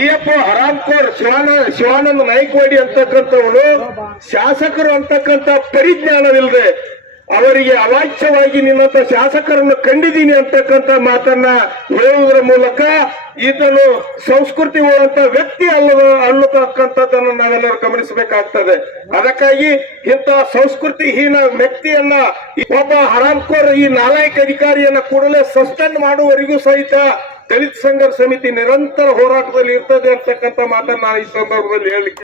DFO ಹರಾಮ್ಕೋರ್ Shivananda Naikwadi ಅಂತಕ್ಕಂಥವನು ಶಾಸಕರು ಅಂತಕ್ಕಂಥ ಪರಿಜ್ಞಾನವಿಲ್ಲದೆ ಅವರಿಗೆ ಅವಾಚ್ಯವಾಗಿ ನಿನ್ನಂತ ಶಾಸಕರನ್ನು ಕಂಡಿದ್ದೀನಿ ಅಂತಕ್ಕಂಥ ಮಾತನ್ನ ಹೇಳುವುದರ ಮೂಲಕ ಈತನು ಸಂಸ್ಕೃತಿ ಉಳ್ಳಂತ ವ್ಯಕ್ತಿ ಅನ್ನತಕ್ಕಂಥದ್ದನ್ನು ನಾವೆಲ್ಲರೂ ಗಮನಿಸಬೇಕಾಗ್ತದೆ. ಅದಕ್ಕಾಗಿ ಇಂಥ ಸಂಸ್ಕೃತಿಹೀನ ವ್ಯಕ್ತಿಯನ್ನ ಒಬ್ಬ ಹರಾಮ್ಕೋರ್ ಈ ನಾಲಾಯಕ ಅಧಿಕಾರಿಯನ್ನ ಕೂಡಲೇ ಸಸ್ಪೆಂಡ್ ಮಾಡುವವರೆಗೂ ಸಹಿತ ದಲಿತ ಸಂಘರ್ಷ ಸಮಿತಿ ನಿರಂತರ ಹೋರಾಟದಲ್ಲಿ ಇರ್ತದೆ ಅಂತಕ್ಕಂಥ ಮಾತನ್ನ ಈ ಸಂದರ್ಭದಲ್ಲಿ ಹೇಳಿ